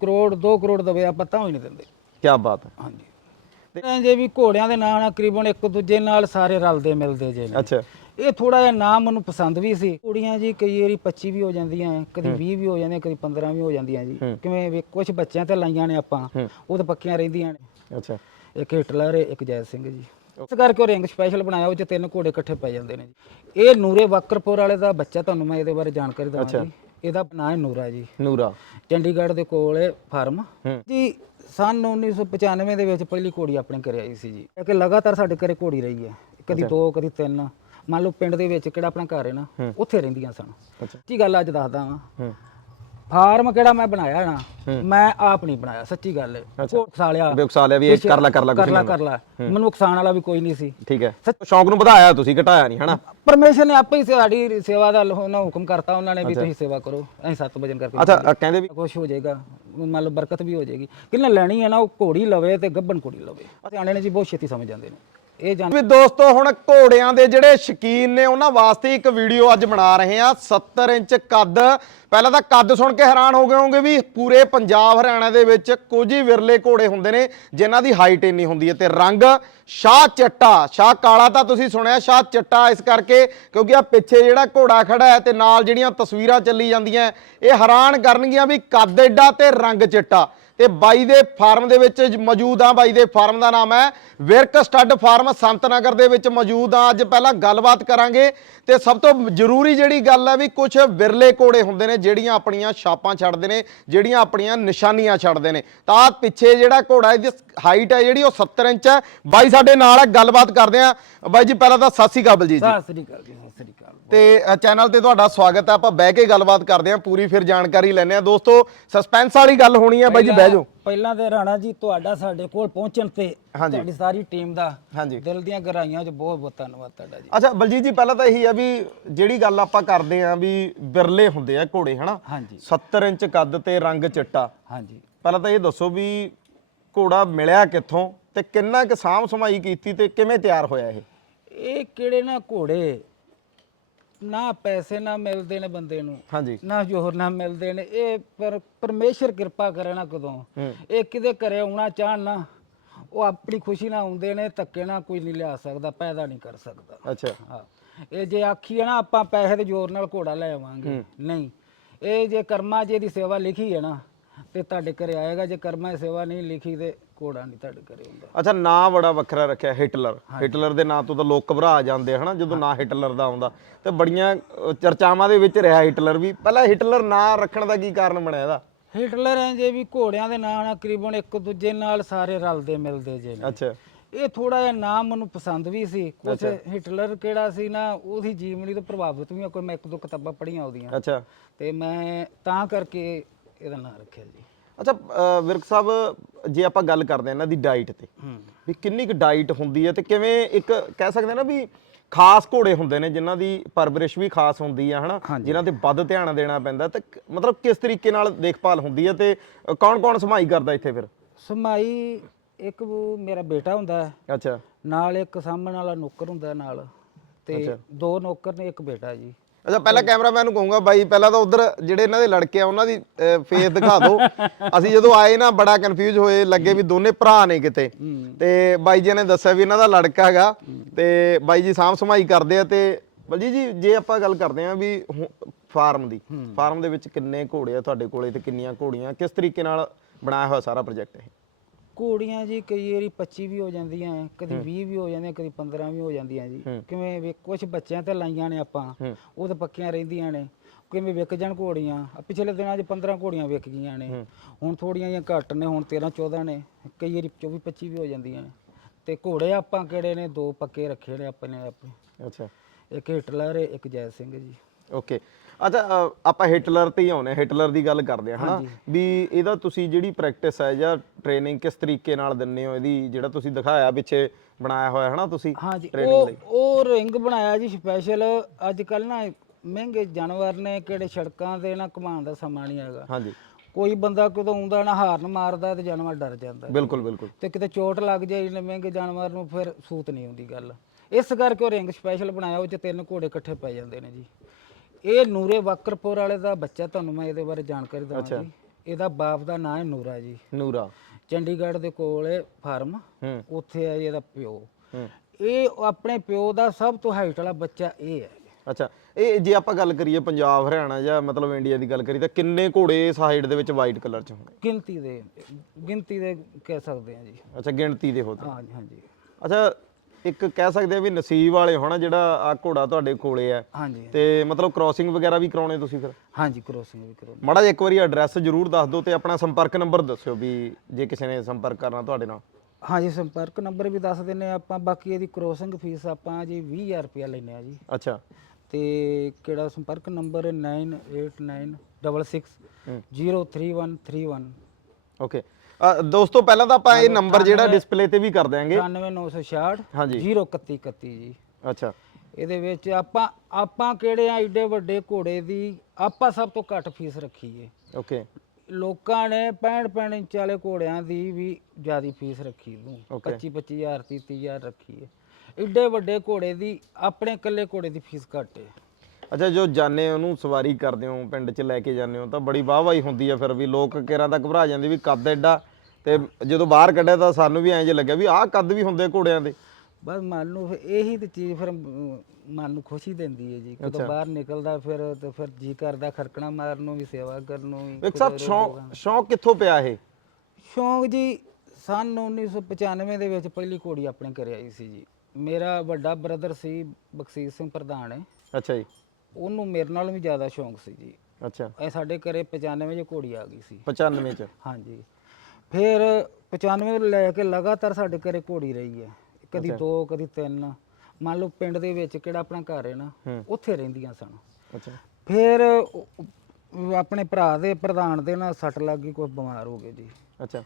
ਕਰੋੜ 2 ਕਰੋੜ ਦਵੇ ਆਪਾਂ ਤਾਂ ਵੀ ਨਹੀਂ ਦਿੰਦੇ। ਕੀ ਬਾਤ ਹੈ। ਹਾਂਜੀ। ਤੇ ਜੇ ਵੀ ਘੋੜਿਆਂ ਦੇ ਨਾਂ ਨਾਲ ਕਰੀਬਨ ਇੱਕ ਦੂਜੇ ਨਾਲ ਸਾਰੇ ਰਲਦੇ ਮਿਲਦੇ ਜੇ ਨੇ। ਅੱਛਾ। ਇਹ ਥੋੜਾ ਜਿਹਾ ਨਾਮ ਮੈਨੂੰ ਪਸੰਦ ਵੀ ਸੀ। ਕੁੜੀਆਂ ਜੀ ਕਈ ਵਾਰੀ 25 ਵੀ ਹੋ ਜਾਂਦੀਆਂ ਕਦੀ 20 ਵੀ ਹੋ ਜਾਂਦੀਆਂ ਕਦੀ 15 ਵੀ ਹੋ ਜਾਂਦੀਆਂ ਜੀ। ਕਿਵੇਂ ਵੀ ਕੁਝ ਬੱਚਿਆਂ ਤੇ ਲਾਈਆਂ ਨੇ ਆਪਾਂ ਉਹ ਤਾਂ ਪੱਕੀਆਂ ਰਹਿੰਦੀਆਂ ਨੇ। ਅੱਛਾ। ਇੱਕ ਹਿਟਲਰ ਇੱਕ ਜੈ ਸਿੰਘ ਜੀ। ਇਸ ਕਰਕੇ ਉਹ ਰਿੰਗ ਸਪੈਸ਼ਲ ਬਣਾਇਆ ਉਹ ਚ ਤਿੰਨ ਘੋੜੇ ਇਕੱਠੇ ਪੈ ਜਾਂਦੇ ਨੇ ਜੀ। ਇਹ ਨੂਰੇ ਵਕਰਪੁਰ ਵਾਲੇ ਦਾ ਬੱਚਾ ਤੁਹਾਨੂੰ ਮੈਂ ਇਹਦੇ ਬਾਰੇ ਜਾਣਕਾਰੀ ਦਵਾਂ ਜੀ ਇਹਦਾ ਨਾਂ ਹੈ ਨੂਰਾ ਜੀ। ਨੂਰਾ। ਚੰਡੀਗੜ੍ਹ ਦੇ ਕੋਲ ਹੈ ਫਾਰਮ। ਜੀ ਸਨ 1995 ਦੇ ਵਿੱਚ ਪਹਿਲੀ ਘੋੜੀ ਆਪਣੇ ਘਰੇ ਆਈ ਸੀ ਜੀ। ਕਿ ਲਗਾਤਾਰ ਸਾਡੇ ਘਰੇ ਘੋੜੀ ਰਹੀ ਹੈ। ਕਦੀ ਦੋ ਕਦੀ ਤਿੰਨ। ਮੰਨ ਲਓ ਪਿੰਡ ਦੇ ਵਿੱਚ ਕਿਹੜਾ ਆਪਣਾ ਘਰ ਹੈ ਨਾ ਉੱਥੇ ਰਹਿੰਦੀਆਂ ਸਨ। ਅੱਛਾ। ਕੀ ਗੱਲ ਅੱਜ ਦੱਸਦਾ ਹੂੰ। ਫਾਰਮ ਕਿਹੜਾ ਮੈਂ ਬਣਾਇਆ ਨਾ ਮੈਂ ਆਪ ਨਹੀਂ ਬਣਾਇਆ ਸੱਚੀ ਗੱਲ। ਹੈ ਉਹ ਸਾਲਿਆ ਬੇਕਸਾਲਿਆ ਵੀ ਇਹ ਕਰ ਲੈ ਕਰ ਲੈ ਕਰ ਲਾ ਕਰ ਲਾ ਮੈਨੂੰ ਨੁਕਸਾਨ ਵਾਲਾ ਵੀ ਕੋਈ ਨਹੀਂ ਸੀ। ਠੀਕ ਹੈ। ਸ਼ੌਂਕ ਨੂੰ ਵਧਾਇਆ ਤੁਸੀਂ ਘਟਾਇਆ ਨਹੀਂ ਹਨਾ? ਪਰਮੇਸ਼ਰ ਨੇ ਆਪੇ ਹੀ ਸਾਡੀ ਸੇਵਾ ਦਾ ਉਹਨਾਂ ਹੁਕਮ ਕਰਤਾ ਉਹਨਾਂ ਨੇ ਵੀ ਤੁਸੀਂ ਸੇਵਾ ਕਰੋ। ਅਸੀਂ ਸੱਤ ਵਜਨ ਕਰਕੇ ਅੱਛਾ ਕਹਿੰਦੇ ਵੀ ਕੁਛ ਹੋ ਜਾਏਗਾ ਮੰਨ ਲਓ ਬਰਕਤ ਵੀ ਹੋ ਜਾਏਗੀ। ਕਿੰਨੇ ਲੈਣੀ ਹੈ ਨਾ ਉਹ ਘੋੜੀ ਲਵੇ ਤੇ ਗੱਬਨ ਘੋੜੀ ਲਵੇ। ਸਿਆਣੇ ਨੇ ਜੀ ਬਹੁਤ ਛੇਤੀ ਸਮਝ ਜਾਂਦੇ ਨੇ। ਇਹ ਜਾਣ ਵੀ ਦੋਸਤੋ, ਹੁਣ ਘੋੜਿਆਂ ਦੇ ਜਿਹੜੇ ਸ਼ਕੀਨ ਨੇ, ਉਹਨਾਂ ਵਾਸਤੇ ਇੱਕ ਵੀਡੀਓ ਅੱਜ ਬਣਾ ਰਹੇ ਆ 70 ਇੰਚ ਕੱਦ। ਪਹਿਲਾਂ ਤਾਂ ਕੱਦ ਸੁਣ ਕੇ ਹੈਰਾਨ ਹੋ ਗਏ ਹੋਵੋਗੇ ਵੀ ਪੂਰੇ ਪੰਜਾਬ ਹਰਿਆਣਾ ਦੇ ਵਿੱਚ ਕੁਝ ਹੀ ਵਿਰਲੇ ਘੋੜੇ ਹੁੰਦੇ ਨੇ, ਜਿਨ੍ਹਾਂ ਦੀ ਹਾਈਟ ਇੰਨੀ ਹੁੰਦੀ ਹੈ। ਤੇ ਰੰਗ ਸ਼ਾਹ ਚੱਟਾ। ਸ਼ਾਹ ਕਾਲਾ ਤਾਂ ਤੁਸੀਂ ਸੁਣਿਆ, ਸ਼ਾਹ ਚੱਟਾ ਇਸ ਕਰਕੇ, ਕਿਉਂਕਿ ਆ ਪਿੱਛੇ ਜਿਹੜਾ ਘੋੜਾ ਖੜਾ ਹੈ ਤੇ ਨਾਲ ਜਿਹੜੀਆਂ ਤਸਵੀਰਾਂ ਚੱਲੀ ਜਾਂਦੀਆਂ, ਇਹ ਹੈਰਾਨ ਕਰਨਗੀਆਂ ਵੀ ਕੱਦ ਏਡਾ ਤੇ ਰੰਗ ਚਿੱਟਾ। ਤੇ ਬਾਈ ਦੇ ਫਾਰਮ ਦੇ ਵਿੱਚ ਮੌਜੂਦ ਆ ਬਾਈ ਦੇ ਫਾਰਮ ਦਾ ਨਾਮ ਹੈ ਵਿਰਕ ਸਟੱਡ ਫਾਰਮ ਸੰਤਨਗਰ ਦੇ ਵਿੱਚ ਮੌਜੂਦ ਆ। ਅੱਜ ਪਹਿਲਾਂ ਗੱਲਬਾਤ ਕਰਾਂਗੇ ਤੇ ਸਭ ਤੋਂ ਜ਼ਰੂਰੀ ਜਿਹੜੀ ਗੱਲ ਹੈ ਵੀ ਕੁਝ ਵਿਰਲੇ ਕੋੜੇ ਹੁੰਦੇ ਨੇ ਜਿਹੜੀਆਂ ਆਪਣੀਆਂ ਛਾਪਾਂ ਛੱਡਦੇ ਨੇ ਜਿਹੜੀਆਂ ਆਪਣੀਆਂ ਨਿਸ਼ਾਨੀਆਂ ਛੱਡਦੇ ਨੇ। ਤਾਂ ਪਿੱਛੇ ਜਿਹੜਾ ਘੋੜਾ ਇਹਦੀ ਹਾਈਟ ਹੈ ਜਿਹੜੀ ਉਹ 70 ਇੰਚ ਹੈ। ਬਾਈ ਸਾਡੇ ਨਾਲ ਹੈ ਗੱਲਬਾਤ ਕਰਦੇ ਆ ਬਾਈ ਜੀ ਪਹਿਲਾਂ ਤਾਂ ਸਤਿ ਸ਼੍ਰੀ ਅਕਾਲ ਜੀ। ਸਤਿ ਸ੍ਰੀ ਅਕਾਲ ਜੀ ਸਤਿ ਸ੍ਰੀ ਅਕਾਲ। ਤੇ ਚੈਨਲ ਤੇ ਤੁਹਾਡਾ ਸਵਾਗਤ ਹੈ। ਆਪਾਂ ਬਹਿ ਕੇ ਗੱਲਬਾਤ ਕਰਦੇ ਹਾਂ ਪੂਰੀ ਫਿਰ ਜਾਣਕਾਰੀ ਲੈਣੇ ਆ ਦੋਸਤੋ ਸਸਪੈਂਸ ਵਾਲੀ ਗੱਲ ਹੋਣੀ ਹੈ। ਬਾਈ ਜੀ ਬਹਿ ਜਾਓ। ਪਹਿਲਾਂ ਤੇ ਰਾਣਾ ਜੀ ਤੁਹਾਡਾ ਸਾਡੇ ਕੋਲ ਪਹੁੰਚਣ ਤੇ ਹਾਂਜੀ। ਤੁਹਾਡੀ ਸਾਰੀ ਟੀਮ ਦਾ ਹਾਂਜੀ। ਦਿਲ ਦੀਆਂ ਗਹਿਰਾਈਆਂ 'ਚ ਬਹੁਤ ਬਹੁਤ ਧੰਨਵਾਦ ਤੁਹਾਡਾ ਜੀ। ਅੱਛਾ ਬਲਜੀਤ ਜੀ ਪਹਿਲਾਂ ਤਾਂ ਇਹੀ ਆ ਵੀ ਜਿਹੜੀ ਗੱਲ ਆਪਾਂ ਕਰਦੇ ਆ ਵੀ ਬਿਰਲੇ ਹੁੰਦੇ ਆ ਘੋੜੇ ਹਨਾ? ਹਾਂਜੀ। 70 ਇੰਚ ਕੱਦ ਤੇ ਰੰਗ ਚਿੱਟਾ। ਹਾਂਜੀ। ਪਹਿਲਾਂ ਤਾਂ ਇਹ ਦੱਸੋ ਵੀ ਘੋੜਾ ਮਿਲਿਆ ਕਿੱਥੋਂ ਤੇ ਕਿੰਨਾ ਕੁ ਸਾਂਭ ਸਮਾਈ ਕੀਤੀ ਤੇ ਕਿਵੇਂ ਤਿਆਰ ਹੋਇਆ ਇਹ? ਇਹ ਕਿਹੜੇ ਨਾ ਘੋੜੇ ਨਾ ਪੈਸੇ ਨਾ ਮਿਲਦੇ ਨੇ ਬੰਦੇ ਨੂੰ ਹਾਂਜੀ। ਨਾ ਜੋਹਰ ਨਾ ਮਿਲਦੇ ਨੇ। ਇਹ ਪਰ ਪਰਮੇਸ਼ਰ ਕਿਰਪਾ ਕਰੇ ਨਾ ਕਦੋਂ। ਇਹ ਕਿਤੇ ਘਰੇ ਆਉਣਾ ਚਾਹਣ ਨਾ ਉਹ ਆਪਣੀ ਖੁਸ਼ੀ ਨਾਲ ਆਉਂਦੇ ਨੇ ਧੱਕੇ ਨਾਲ ਕੋਈ ਨਹੀਂ ਲਿਆ ਸਕਦਾ ਪੈਦਾ ਨਹੀਂ ਕਰ ਸਕਦਾ। ਅੱਛਾ। ਹਾਂ। ਇਹ ਜੇ ਆਖੀਏ ਨਾ ਆਪਾਂ ਪੈਸੇ ਦੇ ਜ਼ੋਰ ਨਾਲ ਘੋੜਾ ਲੈ ਆਵਾਂਗੇ। ਨਹੀਂ। ਇਹ ਜੇ ਕਰਮਾਂ 'ਚ ਇਹਦੀ ਸੇਵਾ ਲਿਖੀ ਹੈ ਨਾ ਤੇ ਤੁਹਾਡੇ ਘਰੇ ਆਏਗਾ ਜੇ ਕਰਮਾਂ 'ਚ ਸੇਵਾ ਨਹੀਂ ਲਿਖੀ ਤੇ ਘੋੜਾ ਨਹੀਂ ਤੁਹਾਡੇ ਘਰੇ ਆਉਂਦਾ ਅੱਛਾ ਨਾਂ ਬੜਾ ਵੱਖਰਾ ਰੱਖਿਆ ਹਿਟਲਰ। ਹਿਟਲਰ ਦੇ ਨਾਂ ਤੋਂ ਤਾਂ ਲੋਕ ਘਬਰਾ ਜਾਂਦੇ ਆ, ਹਨਾ ਜਦੋਂ ਨਾਂ ਹਿਟਲਰ ਦਾ ਆਉਂਦਾ। ਤੇ ਬੜੀਆਂ ਚਰਚਾਵਾਂ ਦੇ ਵਿੱਚ ਰਿਹਾ ਹਿਟਲਰ ਵੀ। ਪਹਿਲਾਂ ਹਿਟਲਰ ਨਾਂ ਰੱਖਣ ਦਾ ਕੀ ਕਾਰਨ ਬਣਿਆ ਇਹਦਾ? ਹਿਟਲਰ ਹੈ ਜੇ ਵੀ ਘੋੜਿਆਂ ਦੇ ਨਾਂ ਨਾਲ ਕਰੀਬਨ ਇੱਕ ਦੂਜੇ ਨਾਲ ਸਾਰੇ ਰਲਦੇ ਮਿਲਦੇ ਜੇ ਨੇ। ਅੱਛਾ। ਇਹ ਥੋੜਾ ਜਿਹਾ ਨਾਮ ਮੈਨੂੰ ਪਸੰਦ ਵੀ ਸੀ। ਕੁਝ ਹਿਟਲਰ ਕਿਹੜਾ ਸੀ ਨਾ ਉਹਦੀ ਜੀਵਨੀ ਤੋਂ ਪ੍ਰਭਾਵਿਤ ਵੀ ਹਾਂ, ਕੋਈ ਮੈਂ ਇੱਕ ਦੋ ਕਿਤਾਬਾਂ ਪੜ੍ਹੀਆਂ ਉਹਦੀਆਂ। ਅੱਛਾ। ਤੇ ਮੈਂ ਤਾਂ ਕਰਕੇ ਇਹਦਾ ਨਾਮ ਰੱਖਿਆ ਜੀ। ਅੱਛਾ ਅ, ਵਿਰਕ ਸਾਹਿਬ ਜੇ ਆਪਾਂ ਗੱਲ ਕਰਦੇ ਆ ਇਹਨਾਂ ਦੀ ਡਾਈਟ ਤੇ ਹੂੰ। ਵੀ ਕਿੰਨੀ ਕੁ ਡਾਈਟ ਹੁੰਦੀ ਹੈ ਤੇ ਕਿਵੇਂ ਇੱਕ ਕਹਿ ਸਕਦੇ ਆ ਨਾ ਵੀ ਖਾਸ ਘੋੜੇ ਹੁੰਦੇ ਨੇ ਜਿਨ੍ਹਾਂ ਦੀ ਪਰਵਰਿਸ਼ ਵੀ ਖਾਸ ਹੁੰਦੀ ਆ ਹਨਾ। ਜਿਨ੍ਹਾਂ ਤੇ ਵੱਧ ਧਿਆਨ ਦੇਣਾ ਪੈਂਦਾ ਤੇ ਕ- ਮਤਲਬ ਕਿਸ ਤਰੀਕੇ ਨਾਲ ਦੇਖਭਾਲ ਹੁੰਦੀ ਹੈ ਤੇ ਕੌਣ ਕੌਣ ਸਮਾਈ ਕਰਦਾ ਇੱਥੇ ਫਿਰ? ਸਮਾਈ ਇੱਕ ਉਹ ਮੇਰਾ ਬੇਟਾ ਹੁੰਦਾ ਹੈ, ਅੱਛਾ। ਨਾਲ ਇੱਕ ਸਾਹਮਣ ਵਾਲਾ ਨੌਕਰ ਹੁੰਦਾ ਹੈ ਨਾਲ। ਤੇ ਦੋ ਨੌਕਰ ਨੇ ਇੱਕ ਬੇਟਾ ਜੀ। ਅੱਛਾ ਪਹਿਲਾਂ ਕੈਮਰਾਮੈਨ ਨੂੰ ਕਹੂੰਗਾ ਬਾਈ ਪਹਿਲਾਂ ਤਾਂ ਉਧਰ ਜਿਹੜੇ ਇਹਨਾਂ ਦੇ ਲੜਕੇ ਆ ਉਹਨਾਂ ਦੀ ਫੇਸ ਦਿਖਾ ਦਿਓ। ਅਸੀਂ ਜਦੋਂ ਆਏ ਨਾ ਬੜਾ ਕਨਫਿਊਜ਼ ਹੋਏ ਲੱਗੇ ਵੀ ਦੋਨੇ ਭਰਾ ਨੇ ਕਿਤੇ। ਤੇ ਬਾਈ ਜੀ ਨੇ ਦੱਸਿਆ ਵੀ ਇਹਨਾਂ ਦਾ ਲੜਕਾ ਹੈਗਾ। ਤੇ ਬਾਈ ਜੀ ਸਾਂਭ ਸਮਾਈ ਕਰਦੇ ਆ ਤੇ ਬਲਜੀ ਜੀ ਜੇ ਆਪਾਂ ਗੱਲ ਕਰਦੇ ਆ ਵੀ ਫਾਰਮ ਦੀ ਫਾਰਮ ਦੇ ਵਿੱਚ ਕਿੰਨੇ ਘੋੜੇ ਆ ਤੁਹਾਡੇ ਕੋਲੇ ਤੇ ਕਿੰਨੀਆਂ ਘੋੜੀਆਂ ਕਿਸ ਤਰੀਕੇ ਨਾਲ ਬਣਾਇਆ ਹੋਇਆ ਸਾਰਾ ਪ੍ਰੋਜੈਕਟ ਇਹ? ਘੋੜੀਆਂ ਜੀ ਕਈ ਵਾਰੀ 25 ਵੀ ਹੋ ਜਾਂਦੀਆਂ ਹੈ, ਕਦੀ 20 ਵੀ ਹੋ ਜਾਂਦੀਆਂ ਕਦੀ 15 ਵੀ ਹੋ ਜਾਂਦੀਆਂ ਜੀ। ਕਿਵੇਂ ਵੀ ਕੁਝ ਬੱਚਿਆਂ ਤੇ ਲਾਈਆਂ ਨੇ ਆਪਾਂ ਉਹ ਤਾਂ ਪੱਕੀਆਂ ਰਹਿੰਦੀਆਂ ਨੇ। ਕਿਵੇਂ ਵਿਕ ਜਾਣ ਘੋੜੀਆਂ ਆਹ ਪਿਛਲੇ ਦਿਨਾਂ 'ਚ 15 ਘੋੜੀਆਂ ਵਿਕ ਗਈਆਂ ਨੇ। ਹੁਣ ਥੋੜੀਆਂ ਜਿਹੀਆਂ ਘੱਟ ਨੇ ਹੁਣ 13 14 ਨੇ ਕਈ ਵਾਰੀ 24 25 ਵੀ ਹੋ ਜਾਂਦੀਆਂ ਨੇ। ਤੇ ਘੋੜੇ ਆਪਾਂ ਕਿਹੜੇ ਨੇ ਦੋ ਪੱਕੇ ਰੱਖੇ ਨੇ ਆਪਣੇ ਆਪਣੇ ਅੱਛਾ। ਇੱਕ ਹਿਟਲਰ ਹੈ ਇੱਕ ਜੈ ਸਿੰਘ ਜੀ। ਓਕੇ। ਅੱਛਾ ਆਪਾਂ ਹਿਟਲਰ ਤੇ ਹੀ ਆਉਨੇ ਹਿਟਲਰ ਦੀ ਗੱਲ ਕਰਦੇ ਆ ਹਨਾ? ਵੀ ਇਹਦਾ ਤੁਸੀਂ ਜਿਹੜੀ ਪ੍ਰੈਕਟਿਸ ਹੈ ਜਾਂ ਟ੍ਰੇਨਿੰਗ ਕਿਸ ਤਰੀਕੇ ਨਾਲ ਦਿੰਨੇ ਹੋ ਇਹਦੀ ਜਿਹੜਾ ਤੁਸੀਂ ਦਿਖਾਇਆ ਪਿੱਛੇ ਬਣਾਇਆ ਹੋਇਆ ਹਨਾ ਤੁਸੀਂ ਹਾਂਜੀ ਉਹ। ਉਹ ਰਿੰਗ ਬਣਾਇਆ ਜੀ ਸਪੈਸ਼ਲ ਅੱਜ ਕੱਲ ਨਾ ਮਹਿੰਗੇ ਜਾਨਵਰ ਨੇ ਕਿਹੜੇ ਸੜਕਾਂ ਤੇ ਨਾ ਘੁਮਾਉਣ ਦਾ ਸਮਾਂ ਨਹੀਂ ਹੈਗਾ। ਹਾਂਜੀ। ਕੋਈ ਬੰਦਾ ਕਦੋਂ ਆਉਂਦਾ ਨਾ ਹਾਰਨ ਮਾਰਦਾ ਤੇ ਜਾਨਵਰ ਡਰ ਜਾਂਦਾ। ਬਿਲਕੁਲ ਬਿਲਕੁਲ। ਤੇ ਕਿਤੇ ਚੋਟ ਲੱਗ ਜਾਏ ਇੰਨੇ ਮਹਿੰਗੇ ਜਾਨਵਰ ਨੂੰ ਫਿਰ ਸੂਤ ਨਹੀਂ ਆਉਂਦੀ ਗੱਲ। ਇਸ ਕਰਕੇ ਉਹ ਰਿੰਗ ਸਪੈਸ਼ਲ ਬਣਾਇਆ ਉਹ ਚ ਤਿੰਨ ਘੋੜੇ ਇਕੱਠੇ ਪੈ ਜਾਂਦੇ ਨੇ ਜੀ। ਇਹ ਨੂਰੇ ਵਕਰਪੁਰ ਵਾਲੇ ਦਾ ਬੱਚਾ ਤੁਹਾਨੂੰ ਮੈਂ ਇਹਦੇ ਬਾਰੇ ਜਾਣਕਾਰੀ ਦਵਾਂ ਜੀ। ਇਹਦਾ ਬਾਪ ਦਾ ਨਾਂ ਹੈ ਨੂਰਾ ਜੀ। ਨੂਰਾ। ਚੰਡੀਗੜ੍ਹ ਦੇ ਕੋਲ ਹੈ ਫਾਰਮ ਹੂੰ। ਉੱਥੇ ਹੈ ਜੀ ਇਹਦਾ ਪਿਓ। ਹੂੰ। ਇਹ ਆਪਣੇ ਪਿਓ ਦਾ ਸਭ ਤੋਂ ਹਾਈਟ ਵਾਲਾ ਬੱਚਾ ਇਹ ਹੈ ਅੱਛਾ ਇਹ ਜੇ ਆਪਾਂ ਗੱਲ ਕਰੀਏ ਪੰਜਾਬ ਹਰਿਆਣਾ ਜਾਂ ਮਤਲਬ ਇੰਡੀਆ ਦੀ ਗੱਲ ਕਰੀਏ ਤਾਂ ਕਿੰਨੇ ਘੋੜੇ ਇਸ ਹਾਈਟ ਦੇ ਵਿੱਚ ਵਾਈਟ ਕਲਰ ਚ ਹੋਣਗੇ? ਗਿਣਤੀ ਦੇ ਗਿਣਤੀ ਦੇ ਕਹਿ ਸਕਦੇ ਹਾਂ ਜੀ। ਅੱਛਾ ਗਿਣਤੀ ਦੇ ਹੋਤੇ ਹਾਂ ਜੀ ਹਾਂਜੀ ਅੱਛਾ ਇੱਕ ਕਹਿ ਸਕਦੇ ਆ ਵੀ ਨਸੀਬ ਵਾਲੇ ਹੋਣਾ ਜਿਹੜਾ ਆ ਘੋੜਾ ਤੁਹਾਡੇ ਕੋਲੇ ਆ। ਹਾਂਜੀ। ਤੇ ਮਤਲਬ ਕ੍ਰਾਸਿੰਗ ਵਗੈਰਾ ਵੀ ਕਰਾਉਣੇ ਤੁਸੀਂ ਫਿਰ? ਹਾਂਜੀ ਕ੍ਰੋਸਿੰਗ ਵੀ ਕਰੋ ਮਾੜਾ ਜਿਹਾ ਇੱਕ ਵਾਰੀ ਐਡਰੈਸ ਜ਼ਰੂਰ ਦੱਸ ਦਿਓ ਤੇ ਆਪਣਾ ਸੰਪਰਕ ਨੰਬਰ ਦੱਸਿਓ ਵੀ ਜੇ ਕਿਸੇ ਨੇ ਸੰਪਰਕ ਕਰਨਾ ਤੁਹਾਡੇ ਨਾਲ। ਹਾਂਜੀ ਸੰਪਰਕ ਨੰਬਰ ਵੀ ਦੱਸ ਦਿੰਨੇ ਆਪਾਂ ਬਾਕੀ ਇਹਦੀ ਕ੍ਰੋਸਿੰਗ ਫੀਸ ਆਪਾਂ ਜੀ 20000 ਰੁਪਇਆ ਲੈਨੇ ਆ ਜੀ। ਅੱਛਾ। ਤੇ ਕਿਹੜਾ ਸੰਪਰਕ ਨੰਬਰ ਹੈ? 9896 ਓਕੇ ਦੋਸਤੋ ਪਹਿਲਾਂ ਤਾਂ ਆਪਾਂ ਇਹ ਨੰਬਰ ਜਿਹੜਾ ਡਿਸਪਲੇ ਤੇ ਵੀ ਕਰ ਦਿਆਂਗੇ 99966 ਹਾਂਜੀ। 03131 ਜੀ। ਅੱਛਾ। ਇਹਦੇ ਵਿੱਚ ਆਪਾਂ ਆਪਾਂ ਕਿਹੜੇ ਆ ਏਡੇ ਵੱਡੇ ਘੋੜੇ ਦੀ ਆਪਾਂ ਸਭ ਤੋਂ ਘੱਟ ਫੀਸ ਰੱਖੀ ਏ ਓਕੇ। ਲੋਕਾਂ ਨੇ 65 65 ਇੰਚ ਵਾਲੇ ਘੋੜਿਆਂ ਦੀ ਵੀ ਜ਼ਿਆਦੀ ਫੀਸ ਰੱਖੀ ਨੂੰ। Okay. 25 25000 30000 ਰੱਖੀ ਏ ਏਡੇ ਵੱਡੇ ਘੋੜੇ ਦੀ ਆਪਣੇ ਇਕੱਲੇ ਘੋੜੇ ਦੀ ਫੀਸ ਘੱਟ ਏ। ਅੱਛਾ ਜੋ ਜਾਣੇ ਉਹਨੂੰ ਸਵਾਰੀ ਕਰਦੇ ਹੋ ਪਿੰਡ 'ਚ ਲੈ ਕੇ ਜਾਂਦੇ ਹੋ ਤਾਂ ਬੜੀ ਵਾਹਵਾਈ ਹੁੰਦੀ ਆ ਫਿਰ ਵੀ ਲੋਕ ਕਿਰਾਂ ਤਾਂ ਘਬਰਾ ਜਾਂਦੇ ਵੀ ਕੱਦ ਐਡਾ ਤੇ ਜਦੋਂ ਬਾਹਰ ਕੱਢਿਆ ਤਾਂ ਸਾਨੂੰ ਵੀ ਐਂ ਜੇ ਲੱਗਿਆ ਵੀ ਆਹ ਕੱਦ ਵੀ ਹੁੰਦੇ ਘੋੜਿਆਂ ਦੇ। ਬਸ ਮਨ ਨੂੰ ਫਿਰ ਇਹੀ ਤੇ ਚੀਜ਼ ਫਿਰ ਅਮ, ਮਨ ਨੂੰ ਖੁਸ਼ੀ ਦਿੰਦੀ ਹੈ ਜੀ। ਜਦੋਂ ਬਾਹਰ ਨਿਕਲਦਾ ਫਿਰ ਤੇ ਫਿਰ ਜੀ ਕਰਦਾ ਖਰਕਣਾ ਮਾਰਨ ਨੂੰ ਵੀ ਸੇਵਾ ਕਰਨ ਨੂੰ ਵੀ ਇੱਕ ਸਾਹਿਬ ਸ਼ੌਂਕ ਸ਼ੌਂਕ ਕਿੱਥੋਂ ਪਿਆ ਇਹ? ਸ਼ੌਂਕ ਜੀ ਸਨ 1995 ਦੇ ਵਿੱਚ ਪਹਿਲੀ ਘੋੜੀ ਆਪਣੇ ਘਰੇ ਆਈ ਸੀ ਜੀ। ਮੇਰਾ ਵੱਡਾ ਬ੍ਰਦਰ ਸੀ ਬਖਸ਼ੀਸ਼ ਸਿੰਘ ਪ੍ਰਧਾਨ ਹੈ ਅੱਛਾ ਜੀ। ਉਹਨੂੰ ਮੇਰੇ ਨਾਲ ਵੀ ਜ਼ਿਆਦਾ ਸ਼ੌਂਕ ਸੀ ਜੀ। ਅੱਛਾ। ਇਹ ਸਾਡੇ ਘਰੇ 95 ਚ ਘੋੜੀ ਆ ਗਈ ਸੀ। 95 ਚ? ਹਾਂਜੀ। ਫਿਰ 95 ਤੋਂ ਲੈ ਕੇ ਲਗਾਤਾਰ ਸਾਡੇ ਘਰੇ ਘੋੜੀ ਰਹੀ ਹੈ। ਕਦੀ ਦੋ ਕਦੀ ਤਿੰਨ। ਮੰਨ ਲਓ ਪਿੰਡ ਦੇ ਵਿੱਚ ਕਿਹੜਾ ਆਪਣਾ ਘਰ ਹੈ ਨਾ। ਉੱਥੇ ਰਹਿੰਦੀਆਂ ਸਨ। ਅੱਛਾ। ਫਿਰ ਆਪਣੇ ਭਰਾ ਦੇ ਪ੍ਰਧਾਨ ਦੇ ਨਾਲ ਸੱਟ ਲੱਗ ਗਈ ਕੋਈ ਬਿਮਾਰ ਹੋ ਗਏ ਜੀ। ਅੱਛਾ।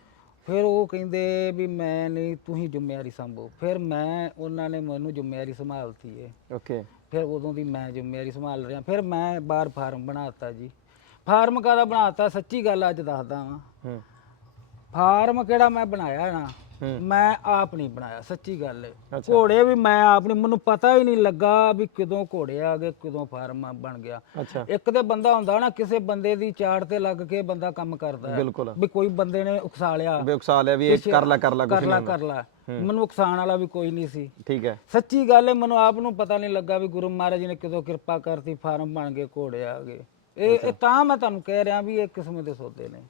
ਫਿਰ ਉਹ ਕਹਿੰਦੇ ਵੀ ਮੈਂ ਨਹੀਂ ਤੁਸੀਂ ਜ਼ਿੰਮੇਵਾਰੀ ਸੰਭੋ। ਫਿਰ ਮੈਂ ਉਹਨਾਂ ਨੇ ਮੈਨੂੰ ਜ਼ਿੰਮੇਵਾਰੀ ਸੰਭਾਲਤੀ ਹੈ ਓਕੇ। ਫਿਰ ਉਦੋਂ ਦੀ ਮੈਂ ਜ਼ਿੰਮੇਵਾਰੀ ਸੰਭਾਲ ਰਿਹਾ। ਫਿਰ ਮੈਂ ਬਾਹਰ ਫਾਰਮ ਬਣਾਤਾ ਜੀ। ਫਾਰਮ ਕਾਹਦਾ ਬਣਾਤਾ? ਸੱਚੀ ਗੱਲ ਅੱਜ ਦੱਸਦਾ ਵਾਂ। ਹੂੰ। ਫਾਰਮ ਕਿਹੜਾ ਮੈਂ ਬਣਾਇਆ ਨਾ। ਮੈਂ ਆਪ ਨਹੀਂ ਬਣਾਇਆ ਸੱਚੀ ਗੱਲ ਹੈ ਅੱਛਾ। ਘੋੜੇ ਵੀ ਮੈਂ ਆਪ ਨਹੀਂ ਮੈਨੂੰ ਪਤਾ ਹੀ ਨਹੀਂ ਲੱਗਾ ਵੀ ਕਦੋਂ ਘੋੜੇ ਆ ਗਏ ਕਦੋਂ ਫਾਰਮ ਬਣ ਗਿਆ। ਅੱਛਾ। ਇੱਕ ਤੇ ਬੰਦਾ ਹੁੰਦਾ ਨਾ ਕਿਸੇ ਬੰਦੇ ਦੀ ਚਾੜ ਤੇ ਲੱਗ ਕੇ ਬੰਦਾ ਕੰਮ ਕਰਦਾ ਹੈ। ਬਿਲਕੁਲ। ਵੀ ਕੋਈ ਬੰਦੇ ਨੇ ਉਕਸਾ ਲਿਆ ਬੇਕਸਾ ਲਿਆ ਵੀ ਇਹ ਕਰ ਲੈ ਕਰ ਲੈ ਕੁਛ ਕਰ ਲਾ ਨਹੀਂ ਕਰ ਲਾ ਮੈਨੂੰ ਉਕਸਾਣ ਵਾਲਾ ਵੀ ਕੋਈ ਨਹੀਂ ਸੀ। ਠੀਕ ਹੈ। ਸੱਚੀ ਗੱਲ ਹੈ ਮੈਨੂੰ ਆਪ ਨੂੰ ਪਤਾ ਨਹੀਂ ਲੱਗਾ ਵੀ ਗੁਰੂ ਮਹਾਰਾਜ ਨੇ ਕਦੋਂ ਕਿਰਪਾ ਕਰਤੀ ਫਾਰਮ ਬਣ ਗਏ ਘੋੜੇ ਆ ਗਏ। ਇਹ ਇਹ ਤਾਂ ਮੈਂ ਤੁਹਾਨੂੰ ਕਹਿ ਰਿਹਾ ਵੀ ਇਹ ਕਿਸਮ ਦੇ ਸੌਦੇ ਨੇ।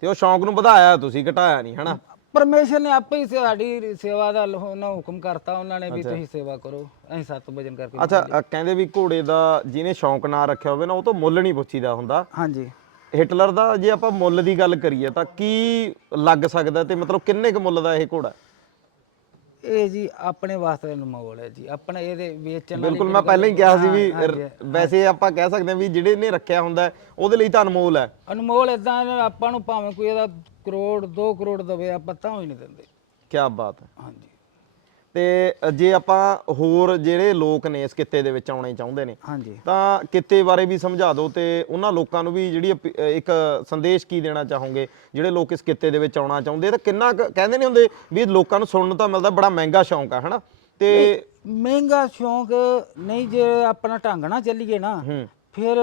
ਤੇ ਉਹ ਸ਼ੌਂਕ ਨੂੰ ਵਧਾਇਆ ਤੁਸੀਂ ਘਟਾਇਆ ਨਹੀਂ ਹਨਾ? ਪਰਮੇਸ਼ਰ ਨੇ ਆਪੇ ਹੀ ਸਾਡੀ ਸੇਵਾ ਦਾ ਉਹਨਾਂ ਹੁਕਮ ਕਰਤਾ ਉਹਨਾਂ ਨੇ ਵੀ ਤੁਸੀਂ ਸੇਵਾ ਕਰੋ ਅਸੀਂ ਸੱਤ ਵਜਨ ਕਰਕੇ ਅੱਛਾ ਅ, ਕਹਿੰਦੇ ਵੀ ਘੋੜੇ ਦਾ ਜਿਹਨੇ ਸ਼ੌਂਕ ਨਾ ਰੱਖਿਆ ਹੋਵੇ ਨਾ ਉਹ ਤੋਂ ਮੁੱਲ ਨਹੀਂ ਪੁੱਛੀਦਾ ਹੁੰਦਾ। ਹਾਂਜੀ। ਹਿਟਲਰ ਦਾ ਜੇ ਆਪਾਂ ਮੁੱਲ ਦੀ ਗੱਲ ਕਰੀਏ ਤਾਂ ਕੀ ਲੱਗ ਸਕਦਾ ਤੇ ਮਤਲਬ ਕਿੰਨੇ ਕੁ ਮੁੱਲ ਦਾ ਇਹ ਘੋੜਾ? ਇਹ ਜੀ ਆਪਣੇ ਵਾਸਤੇ ਅਨਮੋਲ ਹੈ ਜੀ ਆਪਣੇ ਇਹਦੇ ਵੇਚਣ ਵਾਲੀ ਬਿਲਕੁਲ ਮੈਂ ਪਹਿਲਾਂ ਹੀ ਕਿਹਾ ਸੀ ਵੀ ਰ- ਵੈਸੇ ਆਪਾਂ ਕਹਿ ਸਕਦੇ ਹਾਂ ਵੀ ਜਿਹੜੇ ਨੇ ਰੱਖਿਆ ਹੁੰਦਾ ਹੈ, ਉਹਦੇ ਲਈ ਤਾਂ ਅਨਮੋਲ ਹੈ। ਅਨਮੋਲ ਇਦਾਂ ਆਪਾਂ ਨੂੰ ਭਾਵੇਂ ਕੋਈ ਇਹਦਾ ਕਰੋੜ 2 ਕਰੋੜ ਦਵੇ ਆਪਾਂ ਤਾਂ ਹੀ ਨਹੀਂ ਦਿੰਦੇ। ਕੀ ਬਾਤ ਹੈ। ਹਾਂਜੀ। ਤੇ ਜੇ ਆਪਾਂ ਹੋਰ ਜਿਹੜੇ ਲੋਕ ਨੇ ਇਸ ਕਿੱਤੇ ਦੇ ਵਿੱਚ ਆਉਣੇ ਚਾਹੁੰਦੇ ਨੇ ਹਾਂਜੀ। ਤਾਂ ਕਿੱਤੇ ਬਾਰੇ ਵੀ ਸਮਝਾ ਦਿਓ ਤੇ ਉਹਨਾਂ ਲੋਕਾਂ ਨੂੰ ਵੀ ਜਿਹੜੀ ਇੱਕ ਸੰਦੇਸ਼ ਕੀ ਦੇਣਾ ਚਾਹੋਗੇ? ਜਿਹੜੇ ਲੋਕ ਇਸ ਕਿੱਤੇ ਦੇ ਵਿੱਚ ਆਉਣਾ ਚਾਹੁੰਦੇ ਆ ਤਾਂ ਕਿੰਨਾ ਕਹਿੰਦੇ ਨਹੀਂ ਹੁੰਦੇ ਵੀ ਲੋਕਾਂ ਨੂੰ ਸੁਣਨ ਤਾਂ ਮਿਲਦਾ ਬੜਾ ਮਹਿੰਗਾ ਸ਼ੌਂਕ ਹੈ ਹਨਾ? ਤੇ ਮਹਿੰਗਾ ਸ਼ੌਂਕ ਨਹੀਂ ਜੇ ਆਪਣਾ ਢੰਗ ਨਾਲ ਚੱਲੀਏ ਨਾ ਫਿਰ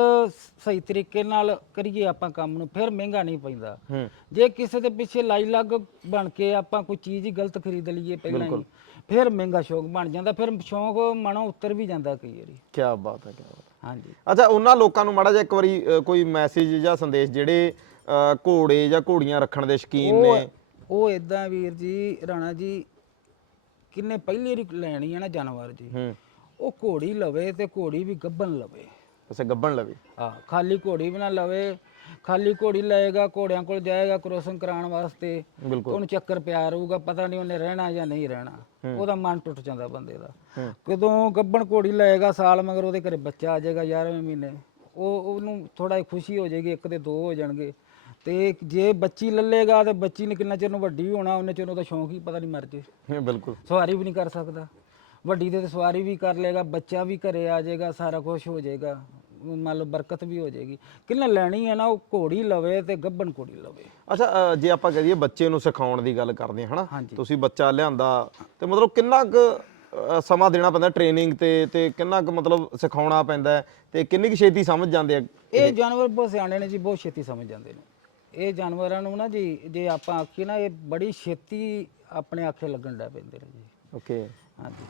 ਸਹੀ ਤਰੀਕੇ ਨਾਲ ਕਰੀਏ ਆਪਾਂ ਕੰਮ ਨੂੰ ਫਿਰ ਮਹਿੰਗਾ ਨਹੀਂ ਪੈਂਦਾ। ਹੂੰ। ਜੇ ਕਿਸੇ ਦੇ ਪਿੱਛੇ ਲਾਈ ਲੱਗ ਬਣ ਕੇ ਆਪਾਂ ਕੋਈ ਚੀਜ਼ ਹੀ ਗਲਤ ਖਰੀਦ ਲਈਏ ਪਹਿਲਾਂ ਹੀ ਫਿਰ ਮਹਿੰਗਾ ਸ਼ੌਕ ਬਣ ਜਾਂਦਾ ਫਿਰ ਸ਼ੌਕ ਮਨੋਂ ਉੱਤਰ ਵੀ ਜਾਂਦਾ ਕਈ ਵਾਰੀ। ਕੀ ਬਾਤ ਹੈ ਕੀ ਬਾਤ। ਹਾਂਜੀ। ਅੱਛਾ ਉਹਨਾਂ ਲੋਕਾਂ ਨੂੰ ਮਾੜਾ ਜਿਹਾ ਇੱਕ ਵਾਰੀ ਅ, ਕੋਈ ਮੈਸੇਜ ਜਾਂ ਸੰਦੇਸ਼ ਜਿਹੜੇ ਅ, ਘੋੜੇ ਜਾਂ ਘੋੜੀਆਂ ਰੱਖਣ ਦੇ ਸ਼ੌਕੀਨ ਉਹ ਨੇ? ਉਹ ਇਦਾਂ ਵੀਰ ਜੀ ਰਾਣਾ ਜੀ ਕਿੰਨੇ ਪਹਿਲੀ ਵਾਰੀ ਲੈਣੀ ਹੈ ਨਾ ਜਾਨਵਰ ਜੀ। ਹੂੰ। ਉਹ ਘੋੜੀ ਲਵੇ ਤੇ ਘੋੜੀ ਵੀ ਗੱਬਨ ਲਵੇ। ਉਸੇ ਗੱਬਣ ਲਵੇ। ਆ ਖਾਲੀ ਘੋੜੀ ਵੀ ਨਾ ਲਵੇ ਖਾਲੀ ਘੋੜੀ ਲਏਗਾ ਘੋੜਿਆਂ ਕੋਲ ਜਾਏਗਾ ਕ੍ਰੋਸਿੰਗ ਕਰਾਉਣ ਵਾਸਤੇ ਬਿਲਕੁਲ। ਉਹਨੂੰ ਚੱਕਰ ਪਿਆ ਰਹੂਗਾ ਪਤਾ ਨਹੀਂ ਉਹਨੇ ਰਹਿਣਾ ਜਾਂ ਨਹੀਂ ਰਹਿਣਾ। ਉਹਦਾ ਮਨ ਟੁੱਟ ਜਾਂਦਾ ਬੰਦੇ ਦਾ। ਹੂੰ। ਕਦੋਂ ਗੱਬਣ ਘੋੜੀ ਲਏਗਾ ਸਾਲ ਮਗਰ ਉਹਦੇ ਘਰੇ ਬੱਚਾ ਆ ਜਾਏਗਾ 11ਵੇਂ ਮਹੀਨੇ ਉਹ ਉਹਨੂੰ ਥੋੜਾ ਖੁਸ਼ੀ ਹੋ ਜਾਏਗੀ ਇੱਕ ਦੇ ਦੋ ਹੋ ਜਾਣਗੇ। ਤੇ ਜੇ ਬੱਚੀ ਲੱਲੇਗਾ ਤੇ ਬੱਚੀ ਨੇ ਕਿੰਨਾ ਚਿਰ ਨੂੰ ਵੱਡੀ ਹੋਣਾ ਉਹਨੇ ਚਿਰ ਉਹਦਾ ਸ਼ੌਂਕ ਹੀ ਪਤਾ ਨਹੀਂ ਮਰ ਜੇ। ਹੂੰ, ਬਿਲਕੁਲ। ਸਵਾਰੀ ਵੀ ਨਹੀਂ ਕਰ ਸਕਦਾ। ਵੱਡੀ ਤੇ ਤਾਂ ਸਵਾਰੀ ਵੀ ਕਰ ਲੇਗਾ ਬੱਚਾ ਵੀ ਘਰੇ ਆ ਜਾਏਗਾ ਸਾਰਾ ਕੁਝ ਹੋ ਜਾਏਗਾ ਮੰਨ ਲਓ ਬਰਕਤ ਵੀ ਹੋ ਜਾਏਗੀ। ਕਿੰਨੇ ਲੈਣੀ ਹੈ ਨਾ ਉਹ ਘੋੜੀ ਲਵੇ ਤੇ ਗੱਬਣ ਘੋੜੀ ਲਵੇ। ਅੱਛਾ ਅ, ਜੇ ਆਪਾਂ ਕਹੀਏ ਬੱਚੇ ਨੂੰ ਸਿਖਾਉਣ ਦੀ ਗੱਲ ਕਰਦੇ ਹਾਂ ਹਨਾ? ਹਾਂਜੀ। ਤੁਸੀਂ ਬੱਚਾ ਲਿਆਂਦਾ ਤੇ ਮਤਲਬ ਕਿੰਨਾ ਕੁ ਅ, ਸਮਾਂ ਦੇਣਾ ਪੈਂਦਾ ਟ੍ਰੇਨਿੰਗ ਤੇ ਤੇ ਕਿੰਨਾ ਕੁ ਮਤਲਬ ਸਿਖਾਉਣਾ ਪੈਂਦਾ ਹੈ ਤੇ ਕਿੰਨੀ ਕੁ ਛੇਤੀ ਸਮਝ ਜਾਂਦੇ ਆ? ਇਹ ਜਾਨਵਰ ਬਹੁਤ ਸਿਆਣੇ ਨੇ ਜੀ ਬਹੁਤ ਛੇਤੀ ਸਮਝ ਜਾਂਦੇ ਨੇ। ਇਹ ਜਾਨਵਰਾਂ ਨੂੰ ਨਾ ਜੀ ਜੇ ਆਪਾਂ ਆਖੀਏ ਨਾ ਇਹ ਬੜੀ ਛੇਤੀ ਆਪਣੇ ਆਖੇ ਲੱਗਣ ਲੱਗ ਪੈਂਦੇ ਨੇ ਜੀ। ਓਕੇ ਹਾਂਜੀ।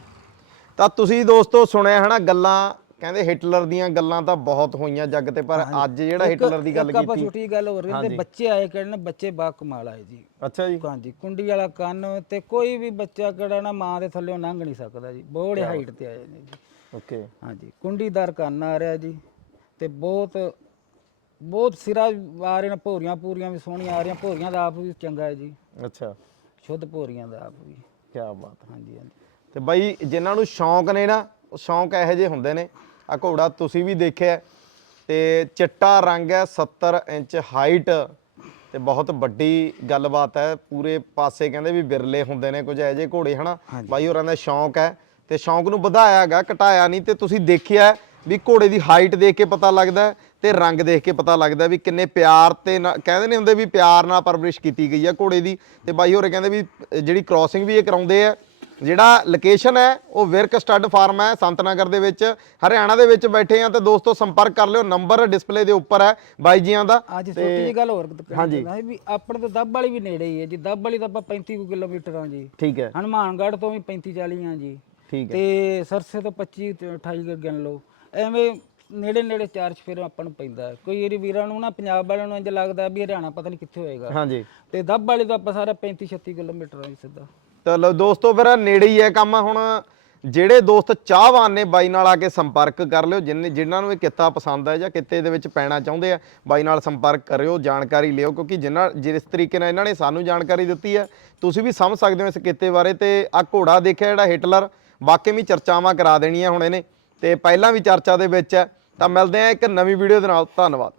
ਤਾਂ ਤੁਸੀਂ ਦੋਸਤੋ ਸੁਣਿਆ ਹਨਾ ਗੱਲਾਂ ਕਹਿੰਦੇ ਹਿਟਲਰ ਦੀਆਂ ਗੱਲਾਂ ਤਾਂ ਬਹੁਤ ਹੋਈਆਂ ਜੱਗ ਤੇ ਪਰ ਅੱਜ ਜਿਹੜਾ ਹਿਟਲਰ ਦੀ ਗੱਲ ਇੱਕ ਆਪਾਂ ਕੀਤੀ ਛੋਟੀ ਗੱਲ ਹੋ ਰਹੀ ਤੇ ਬੱਚੇ ਆਏ ਕਿਹੜੇ ਨੇ? ਬੱਚੇ ਬਾ ਕਮਾਲ ਆਏ ਜੀ। ਅੱਛਾ ਜੀ। ਹਾਂਜੀ ਕੁੰਡੀ ਵਾਲਾ ਕੰਨ ਤੇ ਕੋਈ ਵੀ ਬੱਚਾ ਕਿਹੜਾ ਨਾ ਮਾਂ ਦੇ ਥੱਲੇੋਂ ਲੰਘ ਨਹੀਂ ਸਕਦਾ ਜੀ। ਬੋੜੇ ਹਾਈਟ ਤੇ ਆਏ ਨੇ ਜੀ। ਓਕੇ। ਹਾਂਜੀ ਕੁੰਡੀਦਾਰ ਕੰਨ ਆ ਰਿਹਾ ਜੀ ਤੇ ਬਹੁਤ ਬਹੁਤ ਸਿਰਾ ਆ ਰਹੇ ਨੇ ਭੋਰੀਆਂ ਪੂਰੀਆਂ ਵੀ ਸੋਹਣੀਆਂ ਆ ਰਹੀਆਂ ਭੋਰੀਆਂ ਦਾ ਆਪ ਵੀ ਚੰਗਾ ਹੈ ਜੀ। ਅੱਛਾ। ਸ਼ੁੱਧ ਭੋਰੀਆਂ ਦਾ ਆਪ ਵੀ। ਕੀ ਬਾਤ। ਹਾਂਜੀ ਹਾਂਜੀ। ਤੇ ਬਾਈ ਜਿਨ੍ਹਾਂ ਨੂੰ ਸ਼ੌਂਕ ਨੇ ਨਾ ਉਹ ਸ਼ੌਂਕ ਇਹੋ ਜਿਹੇ ਹੁੰਦੇ ਨੇ। ਆ ਘੋੜਾ ਤੁਸੀਂ ਵੀ ਦੇਖਿਆ ਤੇ ਚਿੱਟਾ ਰੰਗ ਹੈ 70 ਇੰਚ ਹਾਈਟ ਤੇ ਬਹੁਤ ਵੱਡੀ ਗੱਲਬਾਤ ਹੈ। ਪੂਰੇ ਪਾਸੇ ਕਹਿੰਦੇ ਵੀ ਬਿਰਲੇ ਹੁੰਦੇ ਨੇ ਕੁਝ ਇਹੋ ਜਿਹੇ ਘੋੜੇ ਹਨਾ? ਬਾਈ ਹੋਰਾਂ ਦਾ ਸ਼ੌਂਕ ਹੈ ਤੇ ਸ਼ੌਂਕ ਨੂੰ ਵਧਾਇਆਗਾ ਘਟਾਇਆ ਨਹੀਂ ਤੇ ਤੁਸੀਂ ਦੇਖਿਆ ਹੈ ਵੀ ਘੋੜੇ ਦੀ ਹਾਈਟ ਦੇਖ ਕੇ ਪਤਾ ਲੱਗਦਾ ਹੈ ਤੇ ਰੰਗ ਦੇਖ ਕੇ ਪਤਾ ਲੱਗਦਾ ਵੀ ਕਿੰਨੇ ਪਿਆਰ ਤੇ ਕਹਿੰਦੇ ਨੇ ਹੁੰਦੇ ਵੀ ਪਿਆਰ ਨਾਲ ਪਰਵਰਿਸ਼ ਕੀਤੀ ਗਈ ਆ ਘੋੜੇ ਦੀ। ਤੇ ਬਾਈ ਹੋਰੇ ਕਹਿੰਦੇ ਵੀ ਜਿਹੜੀ ਕ੍ਰਾਸਿੰਗ ਵੀ ਇਹ ਕਰਾਉਂਦੇ ਆ ਜਿਹੜਾ ਲੋਕੇਸ਼ਨ ਹੈ ਉਹ ਵਿਰਕ ਸਟੱਡ ਫਾਰਮ ਹੈ ਸੰਤਨਗਰ ਦੇ ਵਿੱਚ। ਹਰਿਆਣਾ ਦੇ ਵਿੱਚ ਬੈਠੇ ਆ ਤੇ ਦੋਸਤੋ ਸੰਪਰਕ ਕਰ ਲਿਓ ਨੰਬਰ ਡਿਸਪਲੇ ਦੇ ਉੱਪਰ ਹੈ ਬਾਈ ਜੀਆਂ ਦਾ। ਅੱਜ ਛੋਟੀ ਗੱਲ ਹੋਰ ਹਾਂਜੀ। ਵੀ ਆਪਣੇ ਤੋਂ ਦੱਬ ਵਾਲੀ ਵੀ ਨੇੜੇ ਹੀ ਹੈ ਜੀ ਦੱਬ ਵਾਲੀ ਤਾਂ ਆਪਾਂ 35 ਕੁ ਕਿਲੋਮੀਟਰ ਆ ਜੀ। ਠੀਕ ਹੈ। ਹਨੂਮਾਨਗੜ੍ਹ ਤੋਂ ਵੀ 35 40 ਆ ਜੀ। ਠੀਕ ਹੈ। ਤੇ ਸਰਸੇ ਤੋਂ 25 ਤੇ 28 ਕੁ ਗਿਣ ਲਓ। ਐਵੇਂ ਨੇੜੇ ਨੇੜੇ ਚਾਰ ਚਫੇਰ ਆਪਾਂ ਨੂੰ ਪੈਂਦਾ। ਕੋਈ ਏਰੀ ਵੀਰਾਂ ਨੂੰ ਨਾ ਪੰਜਾਬ ਵਾਲਿਆਂ ਨੂੰ ਇੰਜ ਲੱਗਦਾ ਵੀ ਹਰਿਆਣਾ ਪਤਾ ਨਹੀਂ ਕਿੱਥੇ ਹੋਏਗਾ। ਹਾਂਜੀ। ਤੇ ਦੱਬ ਵਾਲੀ ਤੋਂ ਆਪਾਂ ਸਾਰਾ 35 36 ਕਿਲੋਮੀਟਰ ਆ ਜੀ ਸਿੱਧਾ। ਤਾਂ ਲਓ ਦੋਸਤੋ ਫਿਰ ਨੇੜੇ ਹੀ ਹੈ ਕੰਮ, ਹੁਣ ਜਿਹੜੇ ਦੋਸਤ ਚਾਹਵਾਨ ਨੇ ਬਾਈ ਨਾਲ ਆ ਕੇ ਸੰਪਰਕ ਕਰ ਲਿਓ ਜਿਨ੍ਹਾਂ ਜਿਨ੍ਹਾਂ ਨੂੰ ਇਹ ਕਿੱਤਾ ਪਸੰਦ ਹੈ ਜਾਂ ਕਿੱਤੇ ਦੇ ਵਿੱਚ ਪੈਣਾ ਚਾਹੁੰਦੇ ਆ, ਬਾਈ ਨਾਲ ਸੰਪਰਕ ਕਰਿਓ, ਜਾਣਕਾਰੀ ਲਿਓ, ਕਿਉਂਕਿ ਜਿਨ੍ਹਾਂ ਜਿਸ ਤਰੀਕੇ ਨਾਲ ਇਹਨਾਂ ਨੇ ਸਾਨੂੰ ਜਾਣਕਾਰੀ ਦਿੱਤੀ ਹੈ, ਤੁਸੀਂ ਵੀ ਸਮਝ ਸਕਦੇ ਹੋ ਇਸ ਕਿੱਤੇ ਬਾਰੇ ਤੇ ਆ ਘੋੜਾ ਦੇਖਿਆ ਜਿਹੜਾ ਹਿਟਲਰ, ਵਾਕਈ ਵੀ ਚਰਚਾਵਾਂ ਕਰਾ ਦੇਣੀਆਂ ਹੁਣ ਇਹਨੇ, ਤੇ ਪਹਿਲਾਂ ਵੀ ਚਰਚਾ ਦੇ ਵਿੱਚ ਹੈ, ਤਾਂ ਮਿਲਦੇ ਆ ਇੱਕ ਨਵੀਂ ਵੀਡੀਓ ਦੇ ਨਾਲ, ਧੰਨਵਾਦ।